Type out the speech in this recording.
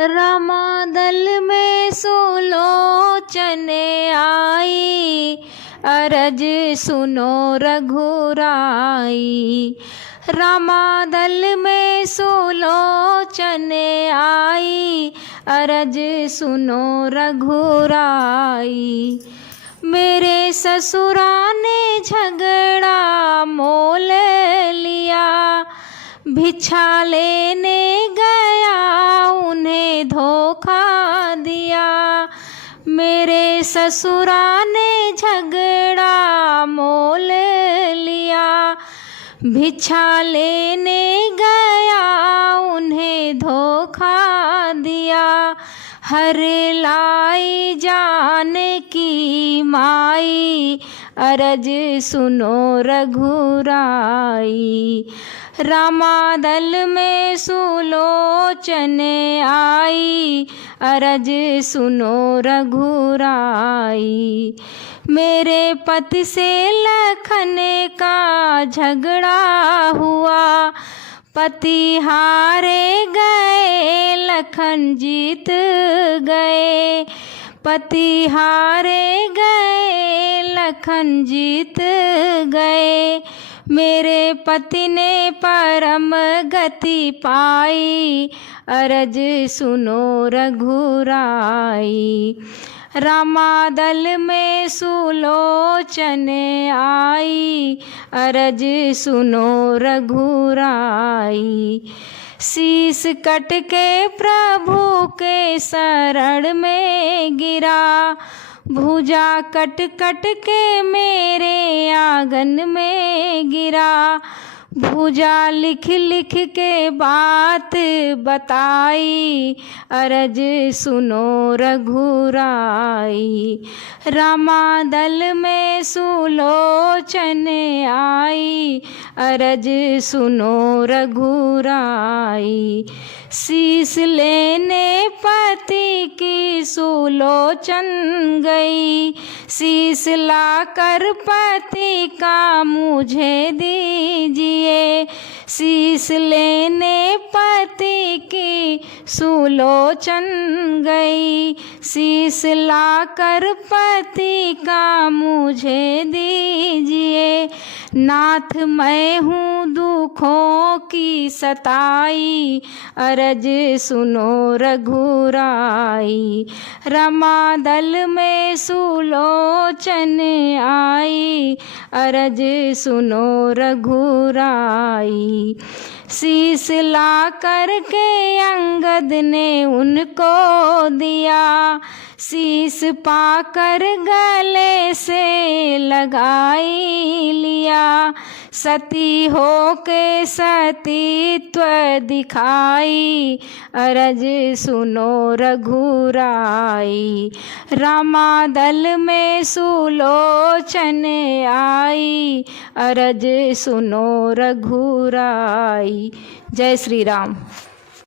रामादल में सुलोचन आई, अरज सुनो रघुराई। रामादल में सुलोचन आई, अरज सुनो रघुराई। मेरे ससुरा ने झगड़ा मोल लिया, भिक्षा लेने गया उन्हें धोखा दिया। मेरे ससुरा ने झगड़ा मोल लिया, भिक्षा लेने गया उन्हें धोखा दिया। हर लाई जान की माई, अरज सुनो रघुराई। रामादल में सुलोचन आई, अरज सुनो रघुराई। मेरे पति से लखन का झगड़ा हुआ, पति हारे गए लखन जीत गए। पति हारे गए लखन जीत गए। मेरे पति ने परम गति पाई, अरज सुनो रघुराई। रामादल में सुलोचन आई, अरज सुनो रघुराई। शीस कट के प्रभु के शरण में गिरा, भुजा कट कट के मेरे आंगन में गिरा। भुजा लिख लिख के बात बताई, अरज सुनो रघुराई। रामादल में सुलोचन आई, अरज सुनो रघुराई। शीस लेने पति की सुलोचन गई, शीस लाकर पति का मुझे दीजिए। शीस लेने पति की सुलोचन गई, शीस लाकर पति का मुझे दीजिए। नाथ मैं हूँ दुखों की सताई, अरज सुनो रघुराई। रामादल में सुलोचन आई, अरज सुनो रघुराई। शीस ला कर के अंगद ने उनको दिया, शीस पाकर गले से लगाई लिया। सती हो के सतीत्व दिखाई, अरज सुनो रघुराई। रामादल में सुलोचन आई, अरज सुनो रघुराई। जय श्री राम।